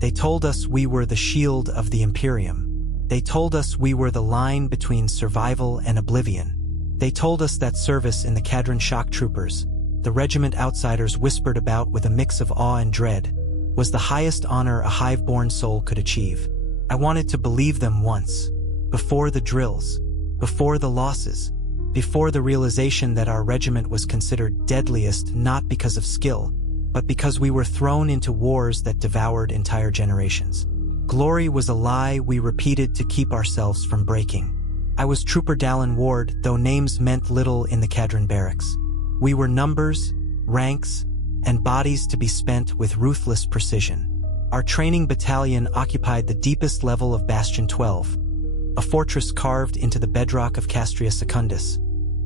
They told us we were the shield of the Imperium. They told us we were the line between survival and oblivion. They told us that service in the Cadian shock troopers, the regiment outsiders whispered about with a mix of awe and dread, was the highest honor a hive-born soul could achieve. I wanted to believe them once, before the drills, before the losses, before the realization that our regiment was considered deadliest not because of skill, but because we were thrown into wars that devoured entire generations. Glory was a lie we repeated to keep ourselves from breaking. I was Trooper Dallin Ward, though names meant little in the Cadian barracks. We were numbers, ranks, and bodies to be spent with ruthless precision. Our training battalion occupied the deepest level of Bastion 12, a fortress carved into the bedrock of Castria Secundus,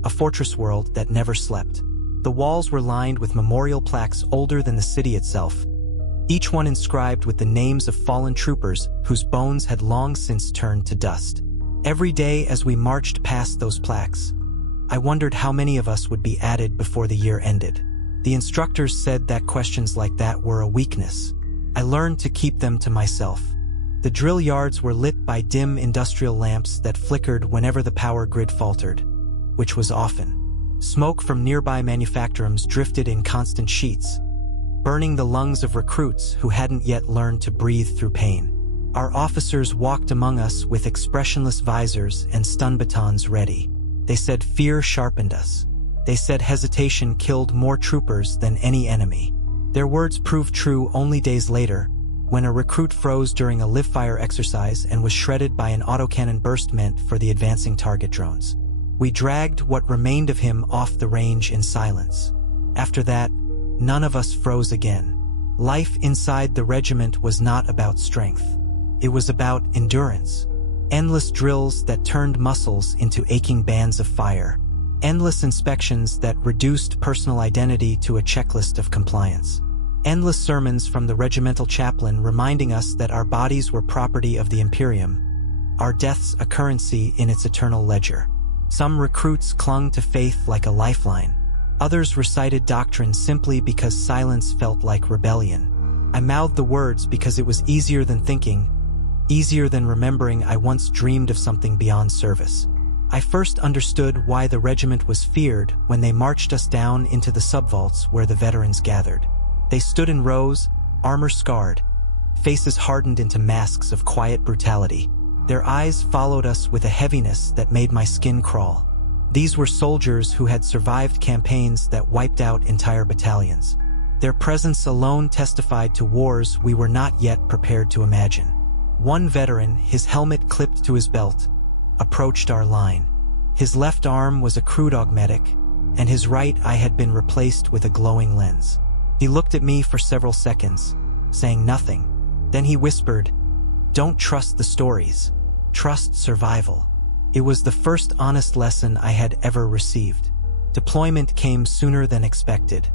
a fortress world that never slept. The walls were lined with memorial plaques older than the city itself, each one inscribed with the names of fallen troopers whose bones had long since turned to dust. Every day as we marched past those plaques, I wondered how many of us would be added before the year ended. The instructors said that questions like that were a weakness. I learned to keep them to myself. The drill yards were lit by dim industrial lamps that flickered whenever the power grid faltered, which was often. Smoke from nearby manufactorums drifted in constant sheets, burning the lungs of recruits who hadn't yet learned to breathe through pain. Our officers walked among us with expressionless visors and stun batons ready. They said fear sharpened us. They said hesitation killed more troopers than any enemy. Their words proved true only days later, when a recruit froze during a live-fire exercise and was shredded by an autocannon burst meant for the advancing target drones. We dragged what remained of him off the range in silence. After that, none of us froze again. Life inside the regiment was not about strength. It was about endurance. Endless drills that turned muscles into aching bands of fire. Endless inspections that reduced personal identity to a checklist of compliance. Endless sermons from the regimental chaplain reminding us that our bodies were property of the Imperium, our deaths a currency in its eternal ledger. Some recruits clung to faith like a lifeline. Others recited doctrine simply because silence felt like rebellion. I mouthed the words because it was easier than thinking, easier than remembering I once dreamed of something beyond service. I first understood why the regiment was feared when they marched us down into the subvaults where the veterans gathered. They stood in rows, armor scarred, faces hardened into masks of quiet brutality. Their eyes followed us with a heaviness that made my skin crawl. These were soldiers who had survived campaigns that wiped out entire battalions. Their presence alone testified to wars we were not yet prepared to imagine. One veteran, his helmet clipped to his belt, approached our line. His left arm was a crude augmetic, and his right eye had been replaced with a glowing lens. He looked at me for several seconds, saying nothing. Then he whispered, "Don't trust the stories. Trust survival." It was the first honest lesson I had ever received. Deployment came sooner than expected.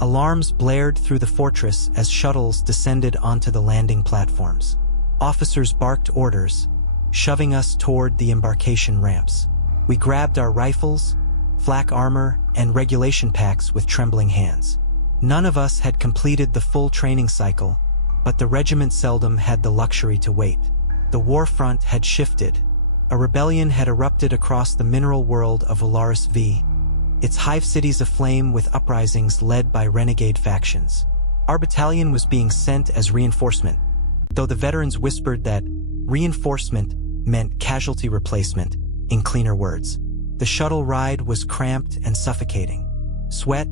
Alarms blared through the fortress as shuttles descended onto the landing platforms. Officers barked orders, shoving us toward the embarkation ramps. We grabbed our rifles, flak armor, and regulation packs with trembling hands. None of us had completed the full training cycle, but the regiment seldom had the luxury to wait. The war front had shifted. A rebellion had erupted across the mineral world of Ularis V, its hive cities aflame with uprisings led by renegade factions. Our battalion was being sent as reinforcement, though the veterans whispered that reinforcement meant casualty replacement in cleaner words. The shuttle ride was cramped and suffocating. Sweat,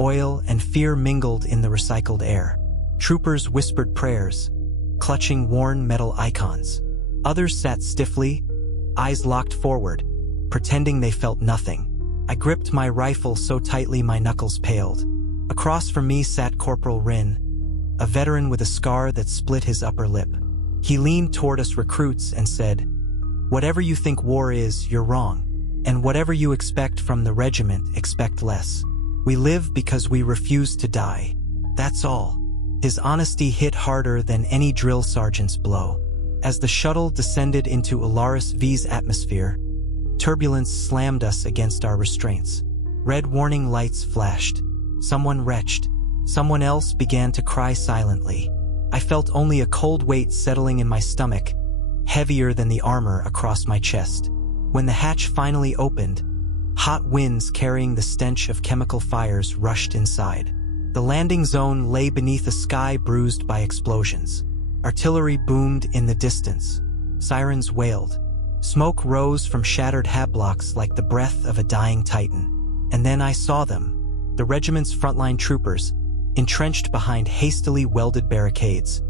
oil, and fear mingled in the recycled air. Troopers whispered prayers, clutching worn metal icons. Others sat stiffly, eyes locked forward, pretending they felt nothing. I gripped my rifle so tightly my knuckles paled. Across from me sat Corporal Rin, a veteran with a scar that split his upper lip. He leaned toward us recruits and said, "Whatever you think war is, you're wrong. And whatever you expect from the regiment, expect less. We live because we refuse to die. That's all." His honesty hit harder than any drill sergeant's blow. As the shuttle descended into Ularis V's atmosphere, turbulence slammed us against our restraints. Red warning lights flashed. Someone retched. Someone else began to cry silently. I felt only a cold weight settling in my stomach, heavier than the armor across my chest. When the hatch finally opened, hot winds carrying the stench of chemical fires rushed inside. The landing zone lay beneath a sky bruised by explosions. Artillery boomed in the distance. Sirens wailed. Smoke rose from shattered habblocks like the breath of a dying titan. And then I saw them, the regiment's frontline troopers, entrenched behind hastily welded barricades,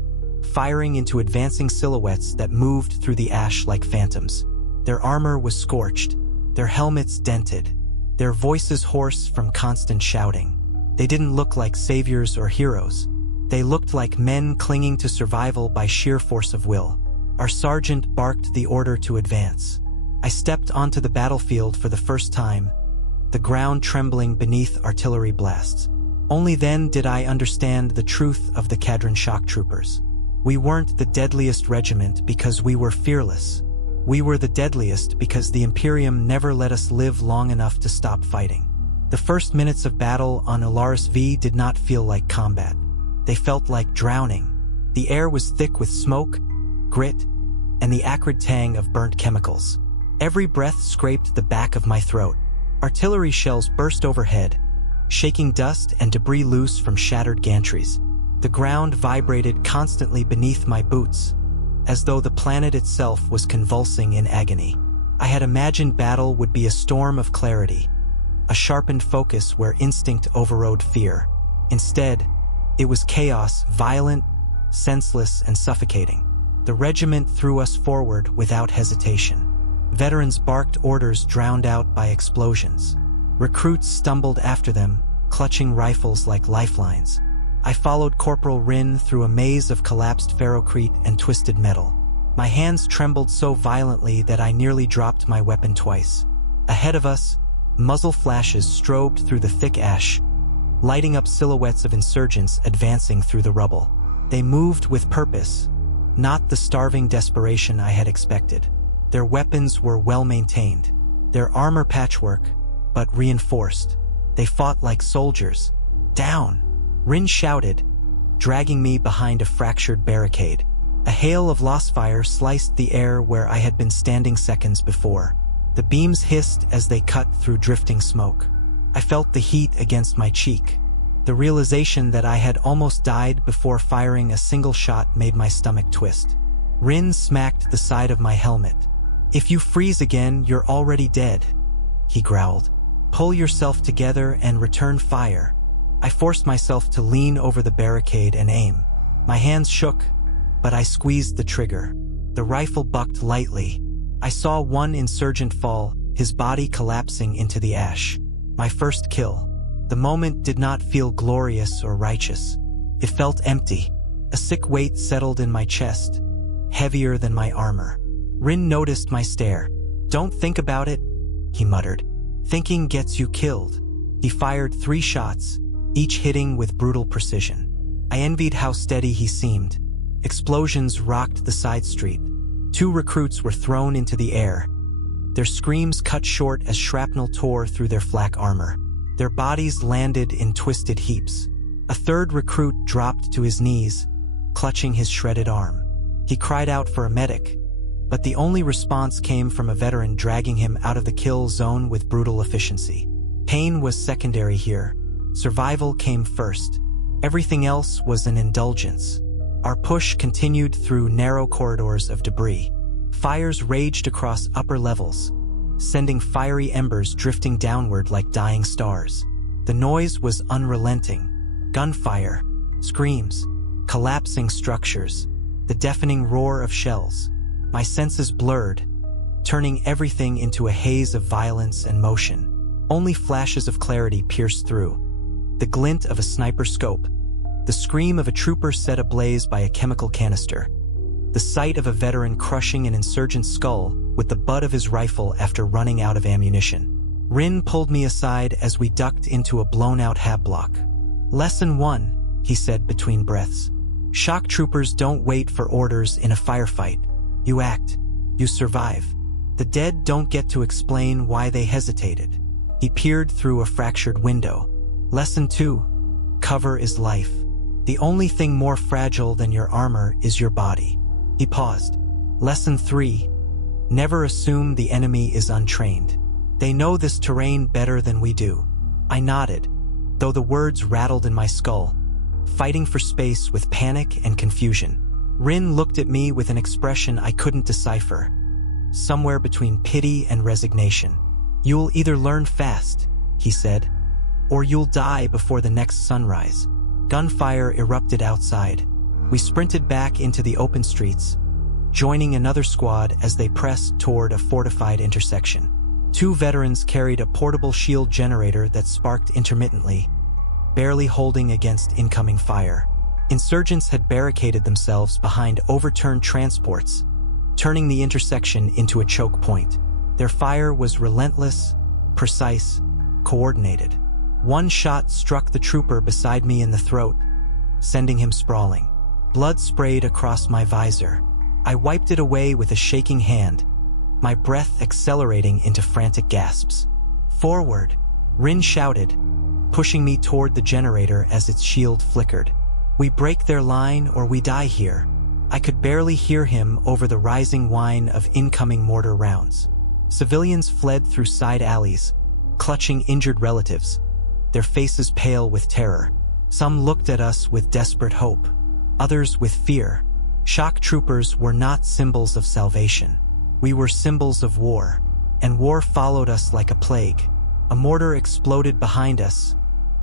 firing into advancing silhouettes that moved through the ash like phantoms. Their armor was scorched, their helmets dented, their voices hoarse from constant shouting. They didn't look like saviors or heroes. They looked like men clinging to survival by sheer force of will. Our sergeant barked the order to advance. I stepped onto the battlefield for the first time, the ground trembling beneath artillery blasts. Only then did I understand the truth of the Cadian shock troopers. We weren't the deadliest regiment because we were fearless. We were the deadliest because the Imperium never let us live long enough to stop fighting. The first minutes of battle on Ularis V did not feel like combat. They felt like drowning. The air was thick with smoke, grit, and the acrid tang of burnt chemicals. Every breath scraped the back of my throat. Artillery shells burst overhead, shaking dust and debris loose from shattered gantries. The ground vibrated constantly beneath my boots, as though the planet itself was convulsing in agony. I had imagined battle would be a storm of clarity, a sharpened focus where instinct overrode fear. Instead, it was chaos, violent, senseless, and suffocating. The regiment threw us forward without hesitation. Veterans barked orders drowned out by explosions. Recruits stumbled after them, clutching rifles like lifelines. I followed Corporal Rin through a maze of collapsed ferrocrete and twisted metal. My hands trembled so violently that I nearly dropped my weapon twice. Ahead of us, muzzle flashes strobed through the thick ash, lighting up silhouettes of insurgents advancing through the rubble. They moved with purpose, not the starving desperation I had expected. Their weapons were well-maintained, their armor patchwork, but reinforced. They fought like soldiers. Down! Rin shouted, dragging me behind a fractured barricade. A hail of lost fire sliced the air where I had been standing seconds before. The beams hissed as they cut through drifting smoke. I felt the heat against my cheek. The realization that I had almost died before firing a single shot made my stomach twist. Rin smacked the side of my helmet. "If you freeze again, you're already dead," he growled. "Pull yourself together and return fire." I forced myself to lean over the barricade and aim. My hands shook, but I squeezed the trigger. The rifle bucked lightly. I saw one insurgent fall, his body collapsing into the ash. My first kill. The moment did not feel glorious or righteous. It felt empty. A sick weight settled in my chest, heavier than my armor. Rin noticed my stare. "Don't think about it," he muttered. "Thinking gets you killed." He fired 3 shots, each hitting with brutal precision. I envied how steady he seemed. Explosions rocked the side street. 2 recruits were thrown into the air. Their screams cut short as shrapnel tore through their flak armor. Their bodies landed in twisted heaps. A 3rd recruit dropped to his knees, clutching his shredded arm. He cried out for a medic, but the only response came from a veteran dragging him out of the kill zone with brutal efficiency. Pain was secondary here. Survival came first. Everything else was an indulgence. Our push continued through narrow corridors of debris. Fires raged across upper levels, sending fiery embers drifting downward like dying stars. The noise was unrelenting. Gunfire, screams, collapsing structures, the deafening roar of shells. My senses blurred, turning everything into a haze of violence and motion. Only flashes of clarity pierced through. The glint of a sniper scope, the scream of a trooper set ablaze by a chemical canister, the sight of a veteran crushing an insurgent's skull with the butt of his rifle after running out of ammunition. Rin pulled me aside as we ducked into a blown-out hablock. "Lesson 1, he said between breaths. "Shock troopers don't wait for orders in a firefight. You act. You survive. The dead don't get to explain why they hesitated." He peered through a fractured window. "Lesson 2, cover is life. The only thing more fragile than your armor is your body. He paused. Lesson 3. Never assume the enemy is untrained. They know this terrain better than we do. I nodded, though the words rattled in my skull, fighting for space with panic and confusion. Rin looked at me with an expression I couldn't decipher, somewhere between pity and resignation. You'll either learn fast, he said, or you'll die before the next sunrise. Gunfire erupted outside. We sprinted back into the open streets, joining another squad as they pressed toward a fortified intersection. 2 veterans carried a portable shield generator that sparked intermittently, barely holding against incoming fire. Insurgents had barricaded themselves behind overturned transports, turning the intersection into a choke point. Their fire was relentless, precise, coordinated. One shot struck the trooper beside me in the throat, sending him sprawling. Blood sprayed across my visor. I wiped it away with a shaking hand, my breath accelerating into frantic gasps. Forward, Rin shouted, pushing me toward the generator as its shield flickered. We break their line or we die here. I could barely hear him over the rising whine of incoming mortar rounds. Civilians fled through side alleys, clutching injured relatives, their faces pale with terror. Some looked at us with desperate hope, others with fear. Shock troopers were not symbols of salvation. We were symbols of war, and war followed us like a plague. A mortar exploded behind us,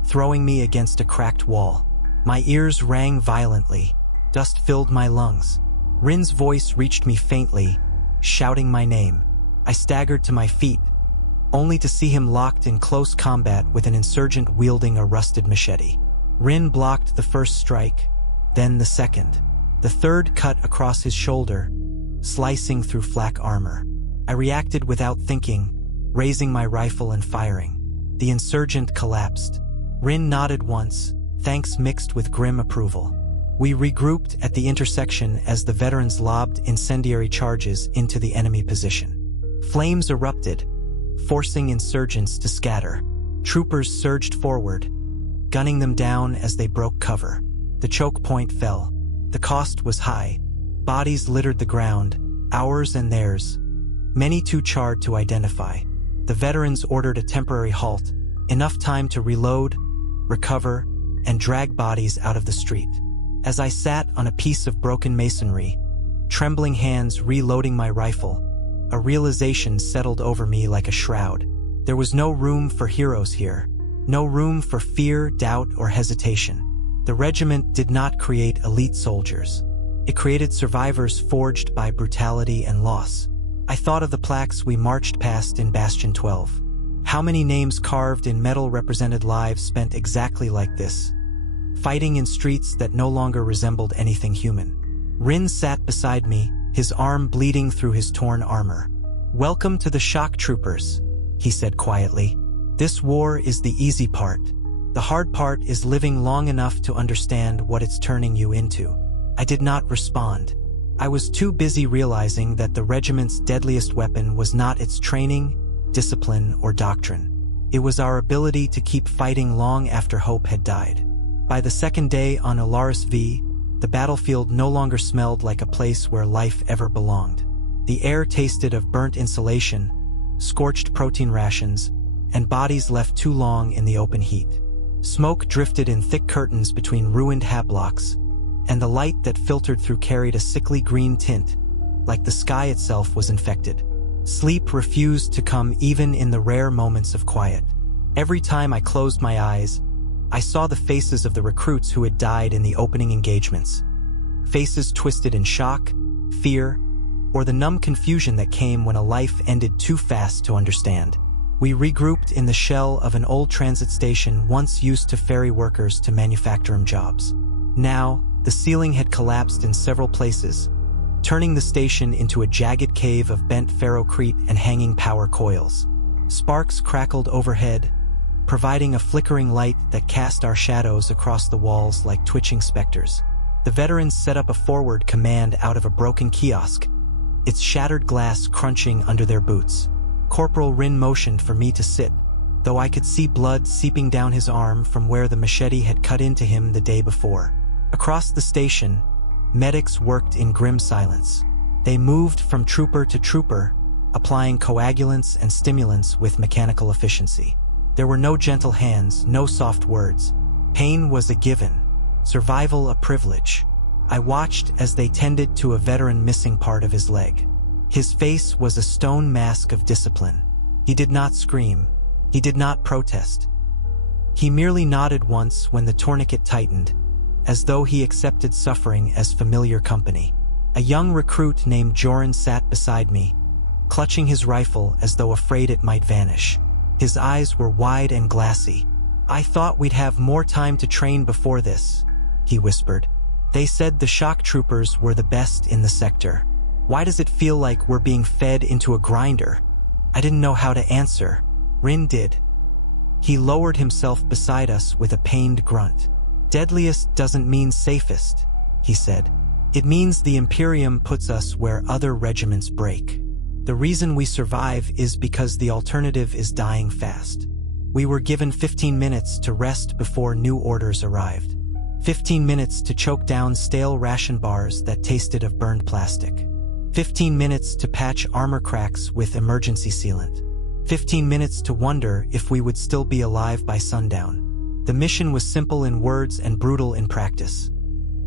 throwing me against a cracked wall. My ears rang violently. Dust filled my lungs. Rin's voice reached me faintly, shouting my name. I staggered to my feet, only to see him locked in close combat with an insurgent wielding a rusted machete. Rin blocked the first strike, then the second. The third cut across his shoulder, slicing through flak armor. I reacted without thinking, raising my rifle and firing. The insurgent collapsed. Rin nodded once, thanks mixed with grim approval. We regrouped at the intersection as the veterans lobbed incendiary charges into the enemy position. Flames erupted, forcing insurgents to scatter. Troopers surged forward, gunning them down as they broke cover. The choke point fell. The cost was high. Bodies littered the ground, ours and theirs, many too charred to identify. The veterans ordered a temporary halt, enough time to reload, recover, and drag bodies out of the street. As I sat on a piece of broken masonry, trembling hands reloading my rifle, a realization settled over me like a shroud. There was no room for heroes here, no room for fear, doubt, or hesitation. The regiment did not create elite soldiers. It created survivors forged by brutality and loss. I thought of the plaques we marched past in Bastion 12. How many names carved in metal represented lives spent exactly like this, fighting in streets that no longer resembled anything human. Rin sat beside me, his arm bleeding through his torn armor. "Welcome to the shock troopers," he said quietly. "This war is the easy part. The hard part is living long enough to understand what it's turning you into." I did not respond. I was too busy realizing that the regiment's deadliest weapon was not its training, discipline, or doctrine. It was our ability to keep fighting long after hope had died. By the second day on Alaris V, the battlefield no longer smelled like a place where life ever belonged. The air tasted of burnt insulation, scorched protein rations, and bodies left too long in the open heat. Smoke drifted in thick curtains between ruined hablocks, and the light that filtered through carried a sickly green tint, like the sky itself was infected. Sleep refused to come even in the rare moments of quiet. Every time I closed my eyes, I saw the faces of the recruits who had died in the opening engagements. Faces twisted in shock, fear, or the numb confusion that came when a life ended too fast to understand. We regrouped in the shell of an old transit station once used to ferry workers to manufacturing jobs. Now, the ceiling had collapsed in several places, turning the station into a jagged cave of bent ferrocrete and hanging power coils. Sparks crackled overhead, providing a flickering light that cast our shadows across the walls like twitching specters. The veterans set up a forward command out of a broken kiosk, its shattered glass crunching under their boots. Corporal Rin motioned for me to sit, though I could see blood seeping down his arm from where the machete had cut into him the day before. Across the station, medics worked in grim silence. They moved from trooper to trooper, applying coagulants and stimulants with mechanical efficiency. There were no gentle hands, no soft words. Pain was a given, survival a privilege. I watched as they tended to a veteran missing part of his leg. His face was a stone mask of discipline. He did not scream. He did not protest. He merely nodded once when the tourniquet tightened, as though he accepted suffering as familiar company. A young recruit named Joran sat beside me, clutching his rifle as though afraid it might vanish. His eyes were wide and glassy. "I thought we'd have more time to train before this," he whispered. "They said the shock troopers were the best in the sector. Why does it feel like we're being fed into a grinder?" I didn't know how to answer. Rin did. He lowered himself beside us with a pained grunt. "Deadliest doesn't mean safest," he said. "It means the Imperium puts us where other regiments break. The reason we survive is because the alternative is dying fast. We were given 15 minutes to rest before new orders arrived. 15 minutes to choke down stale ration bars that tasted of burned plastic. 15 minutes to patch armor cracks with emergency sealant. 15 minutes to wonder if we would still be alive by sundown. The mission was simple in words and brutal in practice.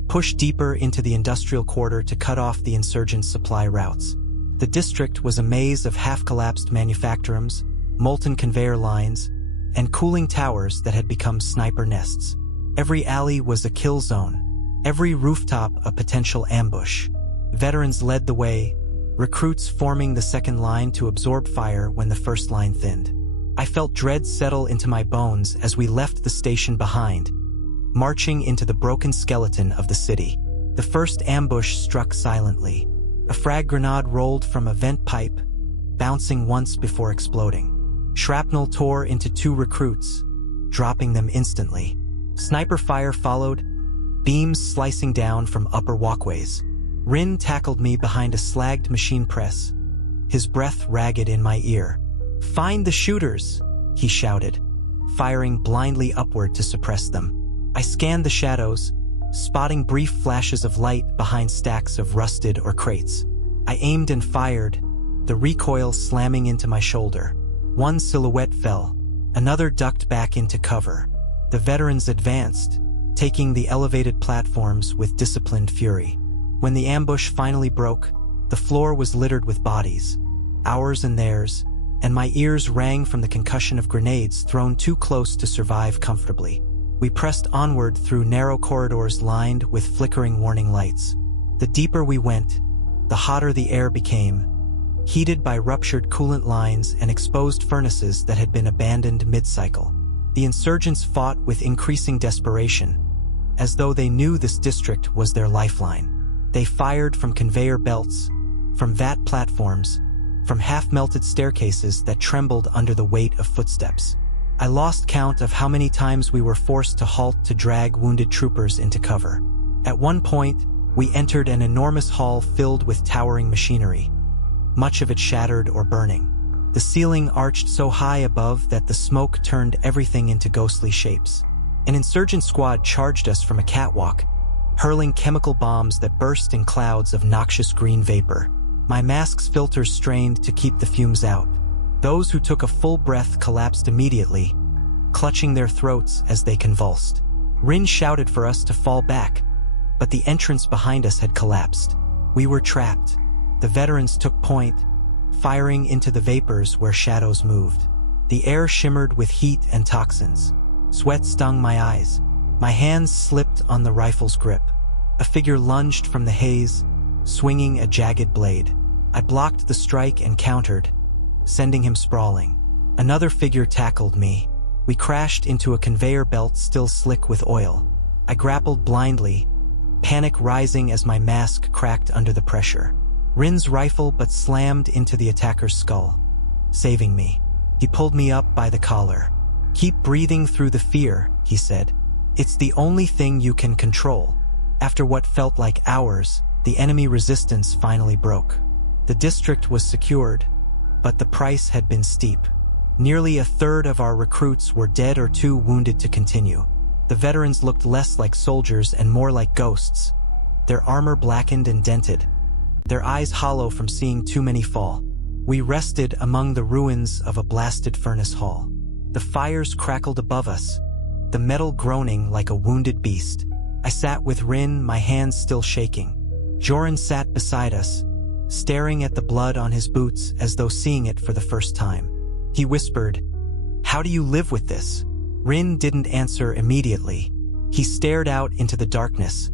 Push deeper into the industrial quarter to cut off the insurgents' supply routes. The district was a maze of half-collapsed manufactorums, molten conveyor lines, and cooling towers that had become sniper nests. Every alley was a kill zone, every rooftop a potential ambush. Veterans led the way, recruits forming the second line to absorb fire when the first line thinned. I felt dread settle into my bones as we left the station behind, marching into the broken skeleton of the city. The first ambush struck silently. A frag grenade rolled from a vent pipe, bouncing once before exploding. Shrapnel tore into 2 recruits, dropping them instantly. Sniper fire followed, beams slicing down from upper walkways. Rin tackled me behind a slagged machine press, his breath ragged in my ear. "Find the shooters," he shouted, firing blindly upward to suppress them. I scanned the shadows, spotting brief flashes of light behind stacks of rusted or crates. I aimed and fired, the recoil slamming into my shoulder. One silhouette fell, another ducked back into cover. The veterans advanced, taking the elevated platforms with disciplined fury. When the ambush finally broke, the floor was littered with bodies, ours and theirs, and my ears rang from the concussion of grenades thrown too close to survive comfortably. We pressed onward through narrow corridors lined with flickering warning lights. The deeper we went, the hotter the air became, heated by ruptured coolant lines and exposed furnaces that had been abandoned mid-cycle. The insurgents fought with increasing desperation, as though they knew this district was their lifeline. They fired from conveyor belts, from vat platforms, from half-melted staircases that trembled under the weight of footsteps. I lost count of how many times we were forced to halt to drag wounded troopers into cover. At one point, we entered an enormous hall filled with towering machinery, much of it shattered or burning. The ceiling arched so high above that the smoke turned everything into ghostly shapes. An insurgent squad charged us from a catwalk, hurling chemical bombs that burst in clouds of noxious green vapor. My mask's filters strained to keep the fumes out. Those who took a full breath collapsed immediately, clutching their throats as they convulsed. Rin shouted for us to fall back, but the entrance behind us had collapsed. We were trapped. The veterans took point, firing into the vapors where shadows moved. The air shimmered with heat and toxins. Sweat stung my eyes. My hands slipped on the rifle's grip. A figure lunged from the haze, swinging a jagged blade. I blocked the strike and countered, sending him sprawling. Another figure tackled me. We crashed into a conveyor belt still slick with oil. I grappled blindly, panic rising as my mask cracked under the pressure. Rin's rifle but slammed into the attacker's skull, saving me. He pulled me up by the collar. "Keep breathing through the fear," he said. "It's the only thing you can control." After what felt like hours, the enemy resistance finally broke. The district was secured, but the price had been steep. Nearly a third of our recruits were dead or too wounded to continue. The veterans looked less like soldiers and more like ghosts, their armor blackened and dented, their eyes hollow from seeing too many fall. We rested among the ruins of a blasted furnace hall. The fires crackled above us, the metal groaning like a wounded beast. I sat with Rin, my hands still shaking. Joran sat beside us, staring at the blood on his boots as though seeing it for the first time. He whispered, "How do you live with this?" Rin didn't answer immediately. He stared out into the darkness,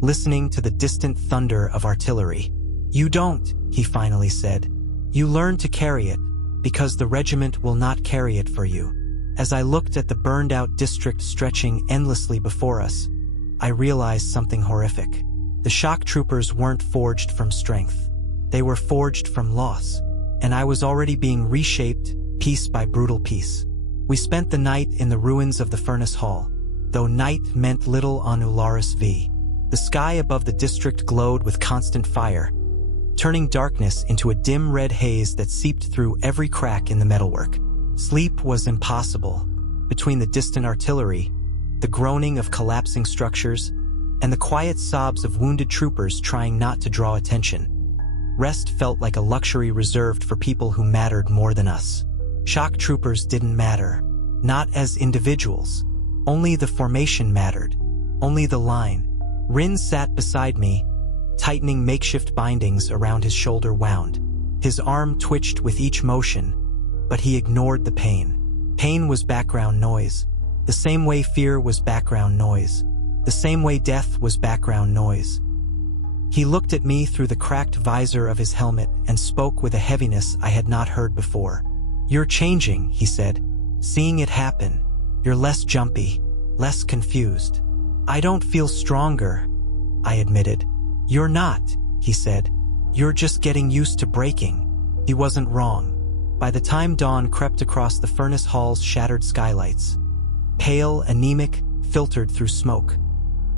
listening to the distant thunder of artillery. "You don't," he finally said. "You learn to carry it, because the regiment will not carry it for you." As I looked at the burned-out district stretching endlessly before us, I realized something horrific. The shock troopers weren't forged from strength. They were forged from loss, and I was already being reshaped piece by brutal piece. We spent the night in the ruins of the furnace hall, though night meant little on Ularis V. The sky above the district glowed with constant fire, turning darkness into a dim red haze that seeped through every crack in the metalwork. Sleep was impossible. Between the distant artillery, the groaning of collapsing structures, and the quiet sobs of wounded troopers trying not to draw attention, rest felt like a luxury reserved for people who mattered more than us. Shock troopers didn't matter, not as individuals. Only the formation mattered, only the line. Rin sat beside me, tightening makeshift bindings around his shoulder wound. His arm twitched with each motion, but he ignored the pain. Pain was background noise, the same way fear was background noise, the same way death was background noise. He looked at me through the cracked visor of his helmet and spoke with a heaviness I had not heard before. "You're changing," he said. "Seeing it happen. You're less jumpy, less confused." "I don't feel stronger," I admitted. "You're not," he said. "You're just getting used to breaking." He wasn't wrong. By the time dawn crept across the furnace hall's shattered skylights, pale, anemic, filtered through smoke,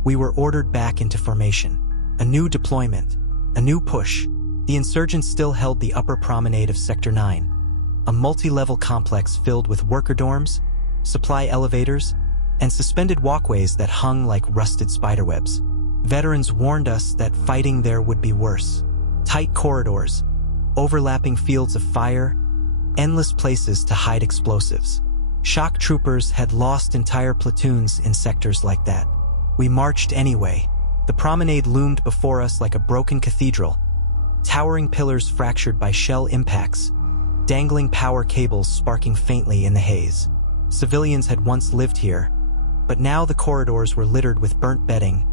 we were ordered back into formation. A new deployment, a new push. The insurgents still held the upper promenade of Sector 9, a multi-level complex filled with worker dorms, supply elevators, and suspended walkways that hung like rusted spiderwebs. Veterans warned us that fighting there would be worse. Tight corridors, overlapping fields of fire, endless places to hide explosives. Shock troopers had lost entire platoons in sectors like that. We marched anyway. The promenade loomed before us like a broken cathedral, towering pillars fractured by shell impacts, dangling power cables sparking faintly in the haze. Civilians had once lived here, but now the corridors were littered with burnt bedding,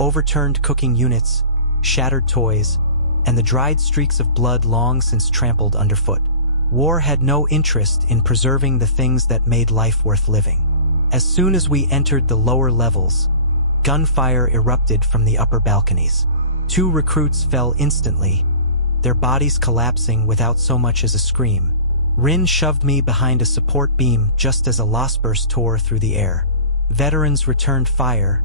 overturned cooking units, shattered toys, and the dried streaks of blood long since trampled underfoot. War had no interest in preserving the things that made life worth living. As soon as we entered the lower levels, gunfire erupted from the upper balconies. 2 recruits fell instantly, their bodies collapsing without so much as a scream. Rin shoved me behind a support beam just as a loss burst tore through the air. Veterans returned fire,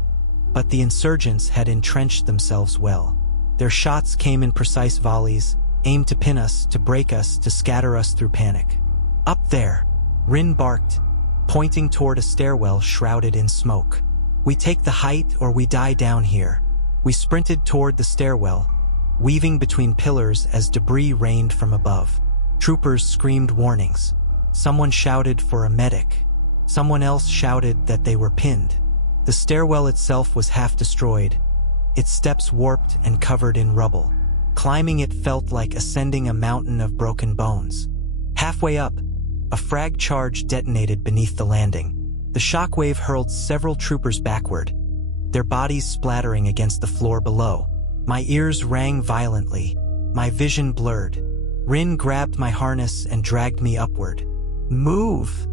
but the insurgents had entrenched themselves well. Their shots came in precise volleys, aimed to pin us, to break us, to scatter us through panic. "Up there," Rin barked, pointing toward a stairwell shrouded in smoke. "We take the height or we die down here." We sprinted toward the stairwell, weaving between pillars as debris rained from above. Troopers screamed warnings. Someone shouted for a medic. Someone else shouted that they were pinned. The stairwell itself was half destroyed, its steps warped and covered in rubble. Climbing it felt like ascending a mountain of broken bones. Halfway up, a frag charge detonated beneath the landing. The shockwave hurled several troopers backward, their bodies splattering against the floor below. My ears rang violently, my vision blurred. Rin grabbed my harness and dragged me upward. "Move!"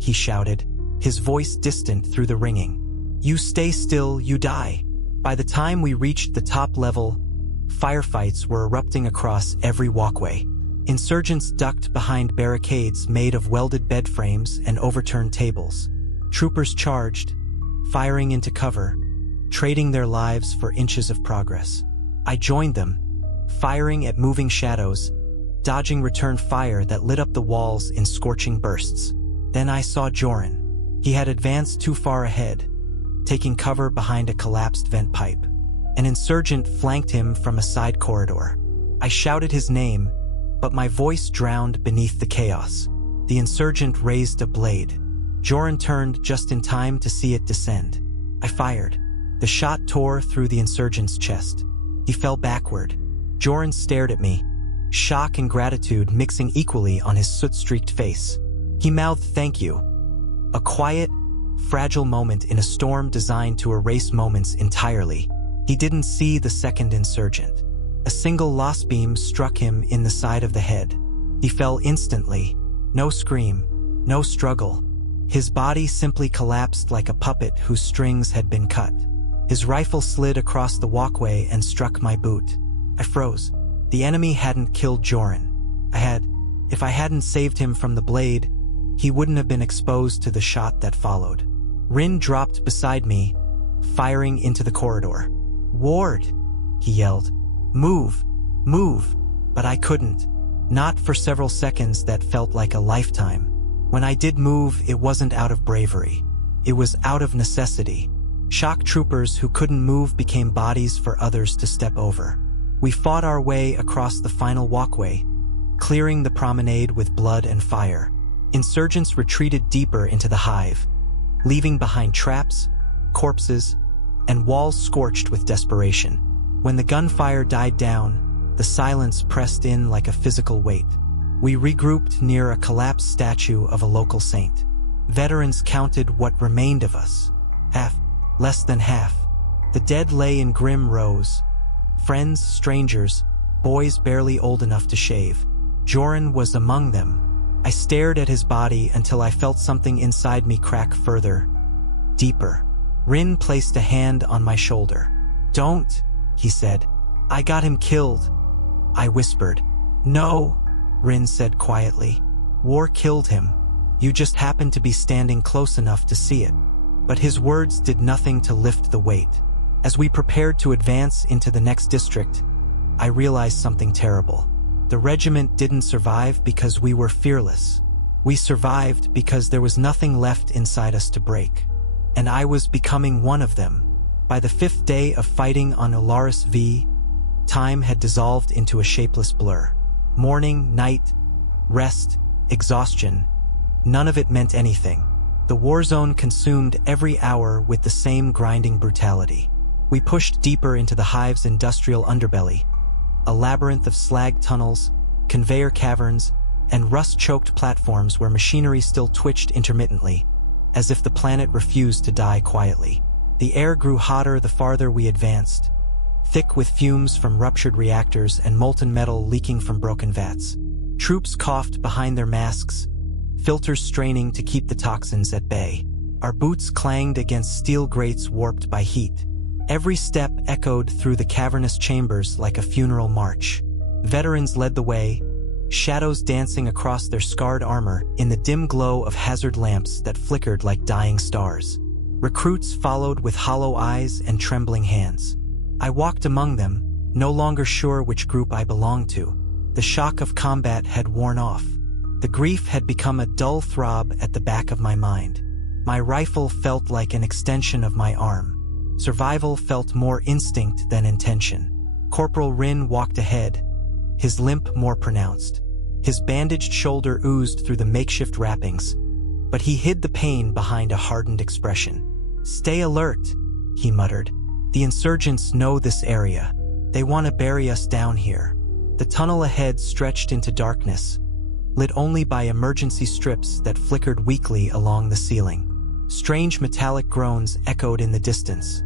he shouted, his voice distant through the ringing. "You stay still, you die." By the time we reached the top level, firefights were erupting across every walkway. Insurgents ducked behind barricades made of welded bed frames and overturned tables. Troopers charged, firing into cover, trading their lives for inches of progress. I joined them, firing at moving shadows, dodging return fire that lit up the walls in scorching bursts. Then I saw Joran. He had advanced too far ahead, taking cover behind a collapsed vent pipe. An insurgent flanked him from a side corridor. I shouted his name, but my voice drowned beneath the chaos. The insurgent raised a blade. Joran turned just in time to see it descend. I fired. The shot tore through the insurgent's chest. He fell backward. Joran stared at me, shock and gratitude mixing equally on his soot-streaked face. He mouthed thank you. A quiet, fragile moment in a storm designed to erase moments entirely. He didn't see the second insurgent. A single loss beam struck him in the side of the head. He fell instantly. No scream, no struggle. His body simply collapsed like a puppet whose strings had been cut. His rifle slid across the walkway and struck my boot. I froze. The enemy hadn't killed Joran. If I hadn't saved him from the blade, he wouldn't have been exposed to the shot that followed. Rin dropped beside me, firing into the corridor. "Ward!" he yelled. "Move! Move!" But I couldn't. Not for several seconds that felt like a lifetime. When I did move, it wasn't out of bravery. It was out of necessity. Shock troopers who couldn't move became bodies for others to step over. We fought our way across the final walkway, clearing the promenade with blood and fire. Insurgents retreated deeper into the hive, leaving behind traps, corpses, and walls scorched with desperation. When the gunfire died down, the silence pressed in like a physical weight. We regrouped near a collapsed statue of a local saint. Veterans counted what remained of us. Less than half. The dead lay in grim rows. Friends, strangers, boys barely old enough to shave. Joran was among them. I stared at his body until I felt something inside me crack further, deeper. Rin placed a hand on my shoulder. "Don't," he said. "I got him killed." I whispered. "No," Rin said quietly. "War killed him. You just happened to be standing close enough to see it." But his words did nothing to lift the weight. As we prepared to advance into the next district, I realized something terrible. The regiment didn't survive because we were fearless. We survived because there was nothing left inside us to break. And I was becoming one of them. By the 5th day of fighting on Olaris V, time had dissolved into a shapeless blur. Morning, night, rest, exhaustion, none of it meant anything. The war zone consumed every hour with the same grinding brutality. We pushed deeper into the hive's industrial underbelly, a labyrinth of slag tunnels, conveyor caverns, and rust-choked platforms where machinery still twitched intermittently, as if the planet refused to die quietly. The air grew hotter the farther we advanced, thick with fumes from ruptured reactors and molten metal leaking from broken vats. Troops coughed behind their masks, filters straining to keep the toxins at bay. Our boots clanged against steel grates warped by heat. Every step echoed through the cavernous chambers like a funeral march. Veterans led the way, shadows dancing across their scarred armor in the dim glow of hazard lamps that flickered like dying stars. Recruits followed with hollow eyes and trembling hands. I walked among them, no longer sure which group I belonged to. The shock of combat had worn off. The grief had become a dull throb at the back of my mind. My rifle felt like an extension of my arm. Survival felt more instinct than intention. Corporal Rin walked ahead, his limp more pronounced. His bandaged shoulder oozed through the makeshift wrappings, but he hid the pain behind a hardened expression. "Stay alert," he muttered. "The insurgents know this area. They want to bury us down here." The tunnel ahead stretched into darkness, lit only by emergency strips that flickered weakly along the ceiling. Strange metallic groans echoed in the distance,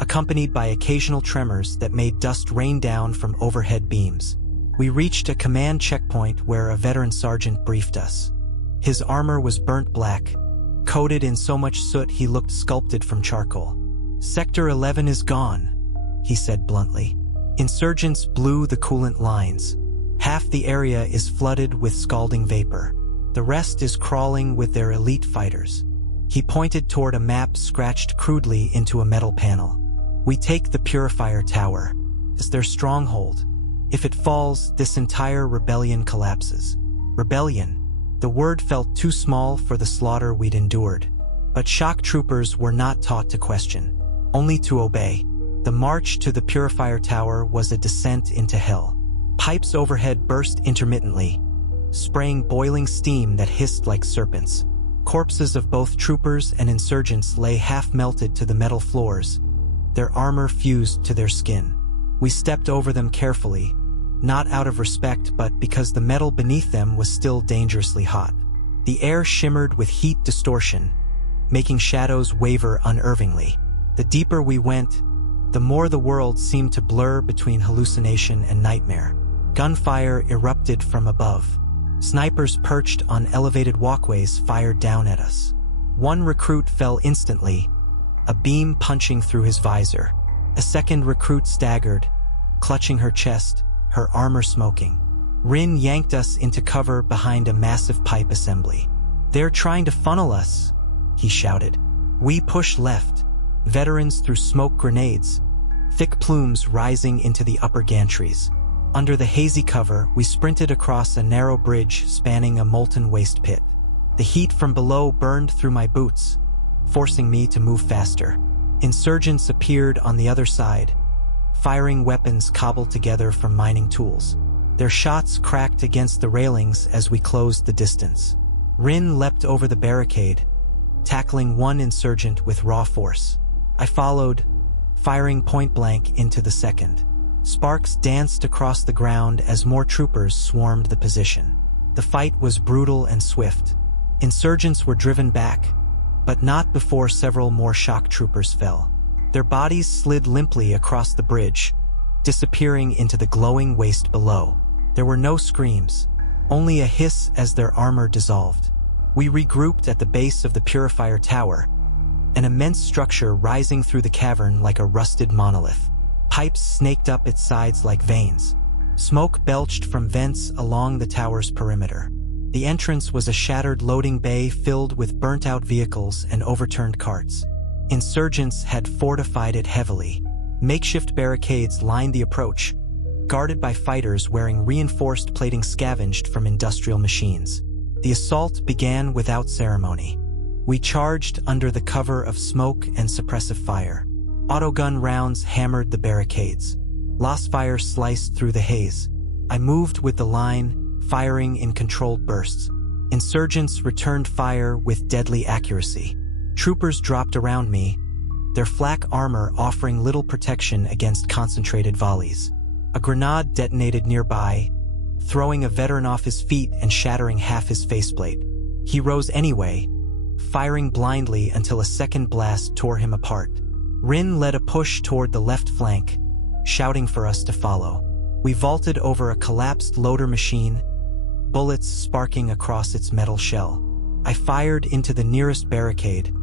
accompanied by occasional tremors that made dust rain down from overhead beams. We reached a command checkpoint where a veteran sergeant briefed us. His armor was burnt black, coated in so much soot he looked sculpted from charcoal. "Sector 11 is gone," he said bluntly. Insurgents blew the coolant lines. Half the area is flooded with scalding vapor. The rest is crawling with their elite fighters. He pointed toward a map scratched crudely into a metal panel. "We take the Purifier Tower. It's their stronghold. If it falls, this entire rebellion collapses." Rebellion. The word felt too small for the slaughter we'd endured. But shock troopers were not taught to question, only to obey. The march to the Purifier Tower was a descent into hell. Pipes overhead burst intermittently, spraying boiling steam that hissed like serpents. Corpses of both troopers and insurgents lay half-melted to the metal floors, their armor fused to their skin. We stepped over them carefully, not out of respect but because the metal beneath them was still dangerously hot. The air shimmered with heat distortion, making shadows waver unnervingly. The deeper we went, the more the world seemed to blur between hallucination and nightmare. Gunfire erupted from above. Snipers perched on elevated walkways fired down at us. One recruit fell instantly, a beam punching through his visor. A second recruit staggered, clutching her chest, her armor smoking. Rin yanked us into cover behind a massive pipe assembly. "They're trying to funnel us," he shouted. We pushed left. Veterans threw smoke grenades, thick plumes rising into the upper gantries. Under the hazy cover, we sprinted across a narrow bridge spanning a molten waste pit. The heat from below burned through my boots, forcing me to move faster. Insurgents appeared on the other side, firing weapons cobbled together from mining tools. Their shots cracked against the railings as we closed the distance. Rin leapt over the barricade, tackling one insurgent with raw force. I followed, firing point-blank into the second. Sparks danced across the ground as more troopers swarmed the position. The fight was brutal and swift. Insurgents were driven back, but not before several more shock troopers fell. Their bodies slid limply across the bridge, disappearing into the glowing waste below. There were no screams, only a hiss as their armor dissolved. We regrouped at the base of the Purifier Tower, an immense structure rising through the cavern like a rusted monolith. Pipes snaked up its sides like veins. Smoke belched from vents along the tower's perimeter. The entrance was a shattered loading bay filled with burnt-out vehicles and overturned carts. Insurgents had fortified it heavily. Makeshift barricades lined the approach, guarded by fighters wearing reinforced plating scavenged from industrial machines. The assault began without ceremony. We charged under the cover of smoke and suppressive fire. Autogun rounds hammered the barricades. Lost fire sliced through the haze. I moved with the line, firing in controlled bursts. Insurgents returned fire with deadly accuracy. Troopers dropped around me, their flak armor offering little protection against concentrated volleys. A grenade detonated nearby, throwing a veteran off his feet and shattering half his faceplate. He rose anyway, firing blindly until a second blast tore him apart. Rin led a push toward the left flank, shouting for us to follow. We vaulted over a collapsed loader machine, bullets sparking across its metal shell. I fired into the nearest barricade,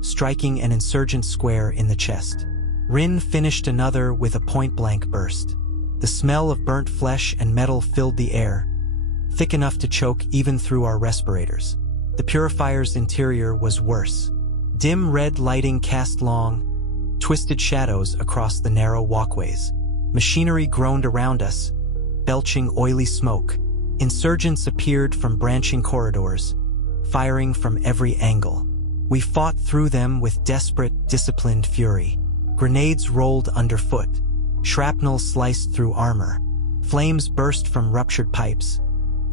striking an insurgent square in the chest. Rin finished another with a point-blank burst. The smell of burnt flesh and metal filled the air, thick enough to choke even through our respirators. The Purifier's interior was worse. Dim red lighting cast long, twisted shadows across the narrow walkways. Machinery groaned around us, belching oily smoke. Insurgents appeared from branching corridors, firing from every angle. We fought through them with desperate, disciplined fury. Grenades rolled underfoot. Shrapnel sliced through armor. Flames burst from ruptured pipes,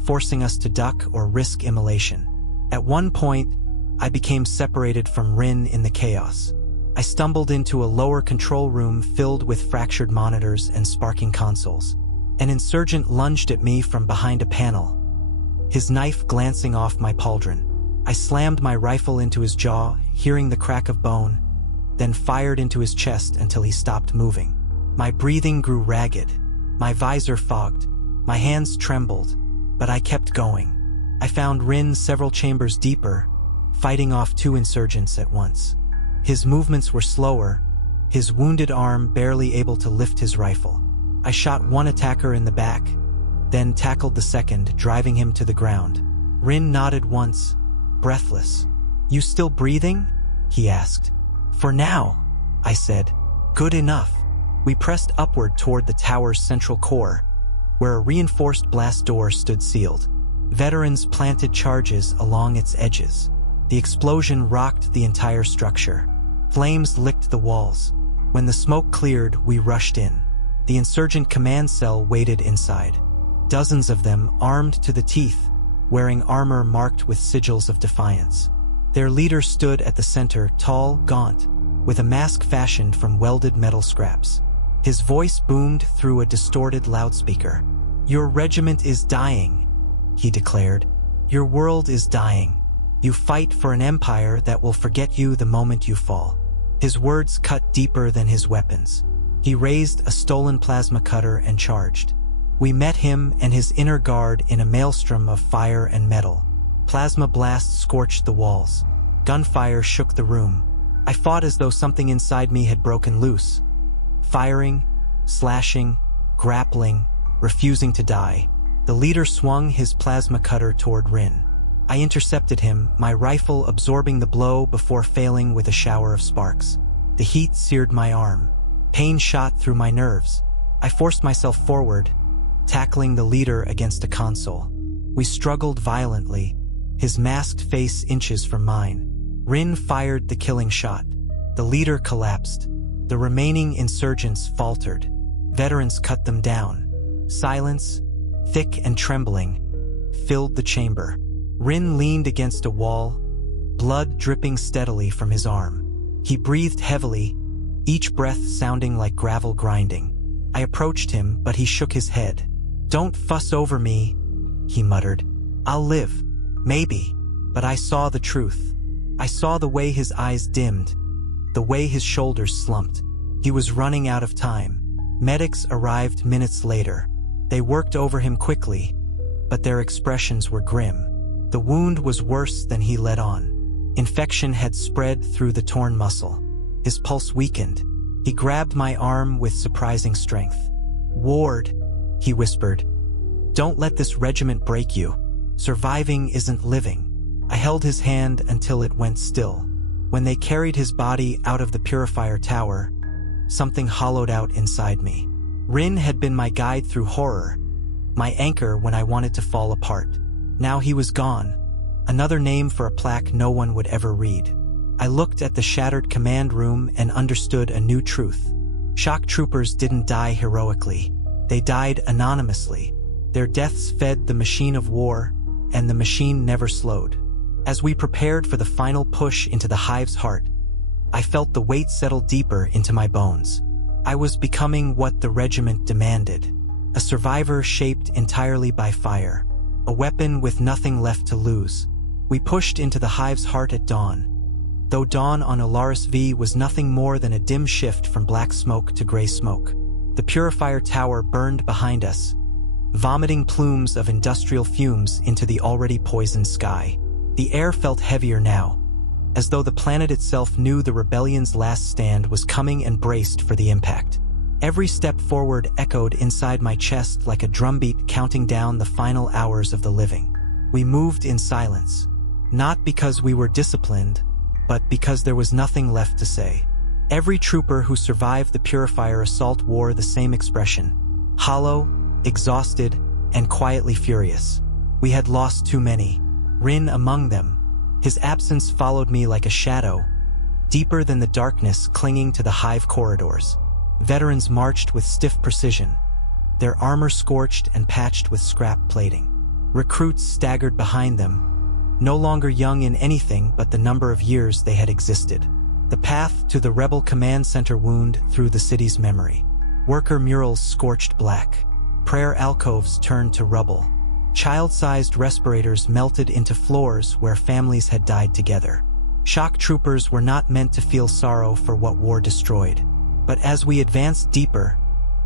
forcing us to duck or risk immolation. At one point, I became separated from Rin in the chaos. I stumbled into a lower control room filled with fractured monitors and sparking consoles. An insurgent lunged at me from behind a panel, his knife glancing off my pauldron. I slammed my rifle into his jaw, hearing the crack of bone, then fired into his chest until he stopped moving. My breathing grew ragged, my visor fogged, my hands trembled, but I kept going. I found Rin several chambers deeper, fighting off two insurgents at once. His movements were slower, his wounded arm barely able to lift his rifle. I shot one attacker in the back, then tackled the second, driving him to the ground. Rin nodded once, breathless. "You still breathing?" he asked. "For now," I said. "Good enough." We pressed upward toward the tower's central core, where a reinforced blast door stood sealed. Veterans planted charges along its edges. The explosion rocked the entire structure. Flames licked the walls. When the smoke cleared, we rushed in. The insurgent command cell waited inside. Dozens of them, armed to the teeth, wearing armor marked with sigils of defiance. Their leader stood at the center, tall, gaunt, with a mask fashioned from welded metal scraps. His voice boomed through a distorted loudspeaker. "Your regiment is dying," he declared. "Your world is dying. You fight for an empire that will forget you the moment you fall." His words cut deeper than his weapons. He raised a stolen plasma cutter and charged. We met him and his inner guard in a maelstrom of fire and metal. Plasma blasts scorched the walls. Gunfire shook the room. I fought as though something inside me had broken loose. Firing, slashing, grappling, refusing to die. The leader swung his plasma cutter toward Rin. I intercepted him, my rifle absorbing the blow before failing with a shower of sparks. The heat seared my arm. Pain shot through my nerves. I forced myself forward, tackling the leader against a console. We struggled violently, his masked face inches from mine. Rin fired the killing shot. The leader collapsed. The remaining insurgents faltered. Veterans cut them down. Silence, thick and trembling, filled the chamber. Rin leaned against a wall, blood dripping steadily from his arm. He breathed heavily, each breath sounding like gravel grinding. I approached him, but he shook his head. "Don't fuss over me," he muttered. "I'll live. Maybe." But I saw the truth. I saw the way his eyes dimmed, the way his shoulders slumped. He was running out of time. Medics arrived minutes later. They worked over him quickly, but their expressions were grim. The wound was worse than he let on. Infection had spread through the torn muscle. His pulse weakened. He grabbed my arm with surprising strength. "Ward," he whispered, "don't let this regiment break you. Surviving isn't living." I held his hand until it went still. When they carried his body out of the purifier tower, something hollowed out inside me. Rin had been my guide through horror, my anchor when I wanted to fall apart. Now he was gone, another name for a plaque no one would ever read. I looked at the shattered command room and understood a new truth. Shock troopers didn't die heroically. They died anonymously. Their deaths fed the machine of war, and the machine never slowed. As we prepared for the final push into the hive's heart, I felt the weight settle deeper into my bones. I was becoming what the regiment demanded. A survivor shaped entirely by fire. A weapon with nothing left to lose. We pushed into the hive's heart at dawn. Though dawn on Alaris V was nothing more than a dim shift from black smoke to gray smoke. The purifier tower burned behind us, vomiting plumes of industrial fumes into the already poisoned sky. The air felt heavier now, as though the planet itself knew the rebellion's last stand was coming and braced for the impact. Every step forward echoed inside my chest like a drumbeat counting down the final hours of the living. We moved in silence, not because we were disciplined, but because there was nothing left to say. Every trooper who survived the purifier assault wore the same expression: hollow, exhausted, and quietly furious. We had lost too many. Rin among them. His absence followed me like a shadow, deeper than the darkness clinging to the hive corridors. Veterans marched with stiff precision, their armor scorched and patched with scrap plating. Recruits staggered behind them, no longer young in anything but the number of years they had existed. The path to the rebel command center wound through the city's memory. Worker murals scorched black. Prayer alcoves turned to rubble. Child-sized respirators melted into floors where families had died together. Shock troopers were not meant to feel sorrow for what war destroyed. But as we advanced deeper,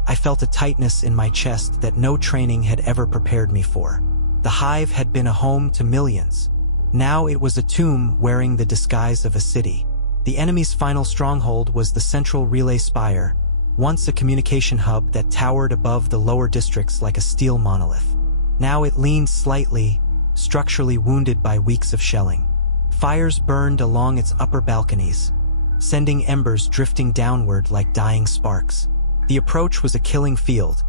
I felt a tightness in my chest that no training had ever prepared me for. The hive had been a home to millions. Now it was a tomb wearing the disguise of a city. The enemy's final stronghold was the central relay spire, once a communication hub that towered above the lower districts like a steel monolith. Now it leaned slightly, structurally wounded by weeks of shelling. Fires burned along its upper balconies, sending embers drifting downward like dying sparks. The approach was a killing field.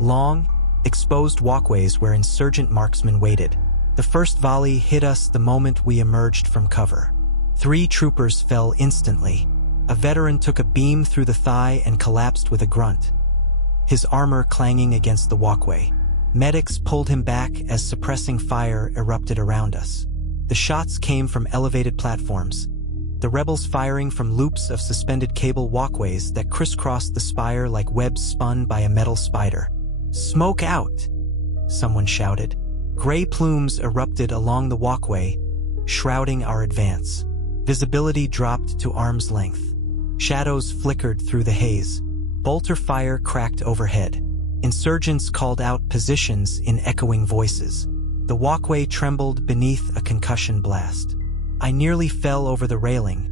Long, exposed walkways where insurgent marksmen waited. The first volley hit us the moment we emerged from cover. 3 troopers fell instantly. A veteran took a beam through the thigh and collapsed with a grunt, his armor clanging against the walkway. Medics pulled him back as suppressing fire erupted around us. The shots came from elevated platforms, the rebels firing from loops of suspended cable walkways that crisscrossed the spire like webs spun by a metal spider. "Smoke out!" someone shouted. Gray plumes erupted along the walkway, shrouding our advance. Visibility dropped to arm's length. Shadows flickered through the haze. Bolter fire cracked overhead. Insurgents called out positions in echoing voices. The walkway trembled beneath a concussion blast. I nearly fell over the railing,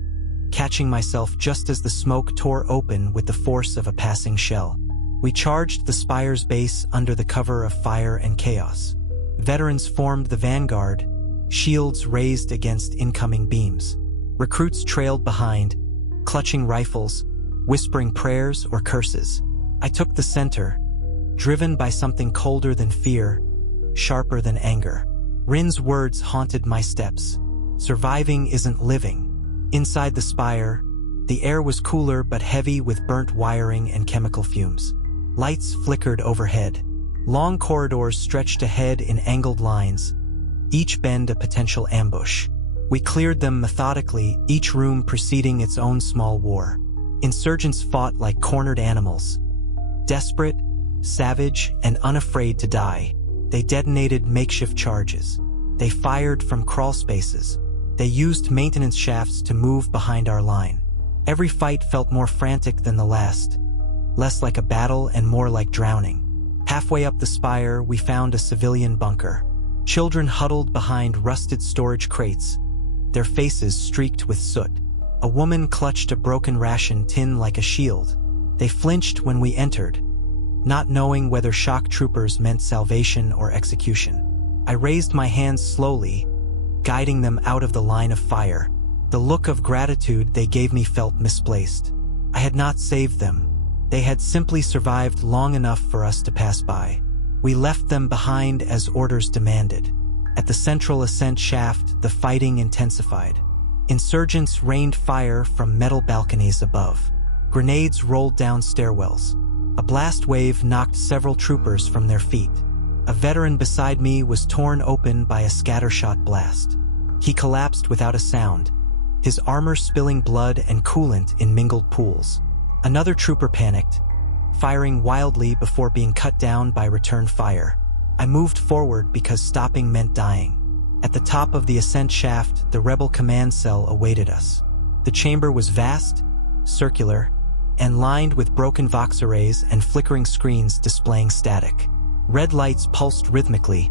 catching myself just as the smoke tore open with the force of a passing shell. We charged the spire's base under the cover of fire and chaos. Veterans formed the vanguard, shields raised against incoming beams. Recruits trailed behind, clutching rifles, whispering prayers or curses. I took the center, driven by something colder than fear, sharper than anger. Rin's words haunted my steps. Surviving isn't living. Inside the spire, the air was cooler but heavy with burnt wiring and chemical fumes. Lights flickered overhead. Long corridors stretched ahead in angled lines, each bend a potential ambush. We cleared them methodically, each room preceding its own small war. Insurgents fought like cornered animals, desperate, savage, and unafraid to die. They detonated makeshift charges. They fired from crawl spaces. They used maintenance shafts to move behind our line. Every fight felt more frantic than the last, less like a battle and more like drowning. Halfway up the spire, we found a civilian bunker. Children huddled behind rusted storage crates, their faces streaked with soot. A woman clutched a broken ration tin like a shield. They flinched when we entered, not knowing whether shock troopers meant salvation or execution. I raised my hands slowly, guiding them out of the line of fire. The look of gratitude they gave me felt misplaced. I had not saved them. They had simply survived long enough for us to pass by. We left them behind as orders demanded. At the central ascent shaft, the fighting intensified. Insurgents rained fire from metal balconies above. Grenades rolled down stairwells. A blast wave knocked several troopers from their feet. A veteran beside me was torn open by a scattershot blast. He collapsed without a sound, his armor spilling blood and coolant in mingled pools. Another trooper panicked, firing wildly before being cut down by return fire. I moved forward because stopping meant dying. At the top of the ascent shaft, the rebel command cell awaited us. The chamber was vast, circular, and lined with broken vox arrays and flickering screens displaying static. Red lights pulsed rhythmically,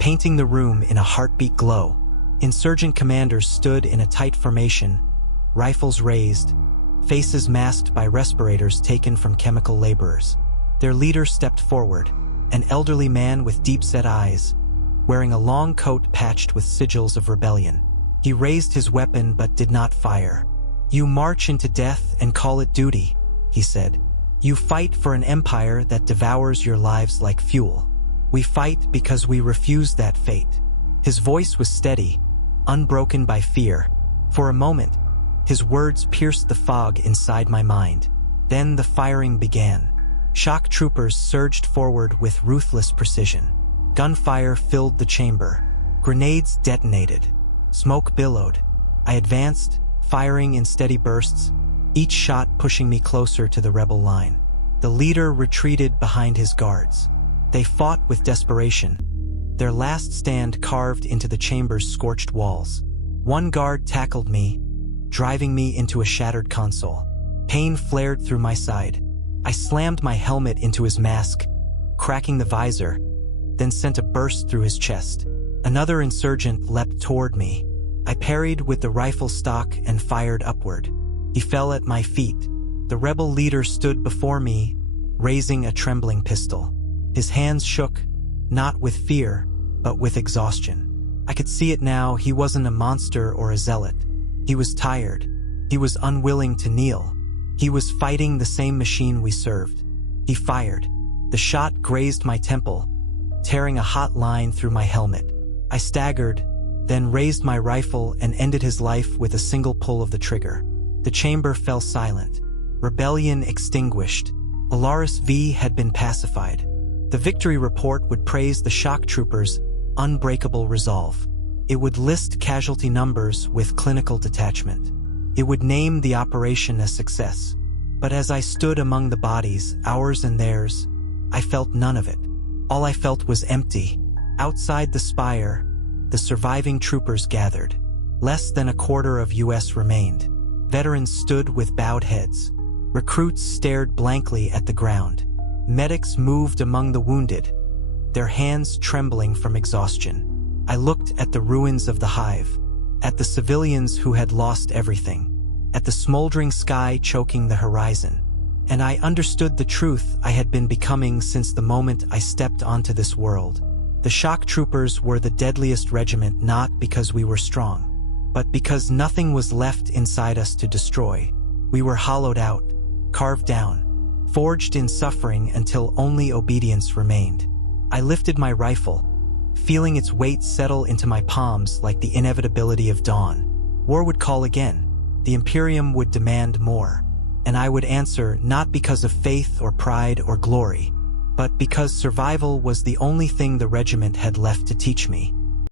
painting the room in a heartbeat glow. Insurgent commanders stood in a tight formation, rifles raised, faces masked by respirators taken from chemical laborers. Their leader stepped forward, an elderly man with deep-set eyes, wearing a long coat patched with sigils of rebellion. He raised his weapon but did not fire. "You march into death and call it duty," he said. "You fight for an empire that devours your lives like fuel. We fight because we refuse that fate." His voice was steady, unbroken by fear. For a moment, his words pierced the fog inside my mind. Then the firing began. Shock troopers surged forward with ruthless precision. Gunfire filled the chamber. Grenades detonated. Smoke billowed. I advanced, firing in steady bursts, each shot pushing me closer to the rebel line. The leader retreated behind his guards. They fought with desperation, their last stand carved into the chamber's scorched walls. One guard tackled me, driving me into a shattered console. Pain flared through my side. I slammed my helmet into his mask, cracking the visor, then sent a burst through his chest. Another insurgent leapt toward me. I parried with the rifle stock and fired upward. He fell at my feet. The rebel leader stood before me, raising a trembling pistol. His hands shook, not with fear, but with exhaustion. I could see it now. He wasn't a monster or a zealot. He was tired. He was unwilling to kneel. He was fighting the same machine we served. He fired. The shot grazed my temple, tearing a hot line through my helmet. I staggered, then raised my rifle and ended his life with a single pull of the trigger. The chamber fell silent. Rebellion extinguished. Alaris V had been pacified. The victory report would praise the shock troopers' unbreakable resolve. It would list casualty numbers with clinical detachment. It would name the operation a success. But as I stood among the bodies, ours and theirs, I felt none of it. All I felt was empty. Outside the spire, the surviving troopers gathered. Less than a quarter of US remained. Veterans stood with bowed heads. Recruits stared blankly at the ground. Medics moved among the wounded, their hands trembling from exhaustion. I looked at the ruins of the hive, at the civilians who had lost everything, at the smoldering sky choking the horizon, and I understood the truth I had been becoming since the moment I stepped onto this world. The shock troopers were the deadliest regiment not because we were strong, but because nothing was left inside us to destroy. We were hollowed out, carved down, forged in suffering until only obedience remained. I lifted my rifle, feeling its weight settle into my palms like the inevitability of dawn. War would call again. The Imperium would demand more, and I would answer not because of faith or pride or glory, but because survival was the only thing the regiment had left to teach me.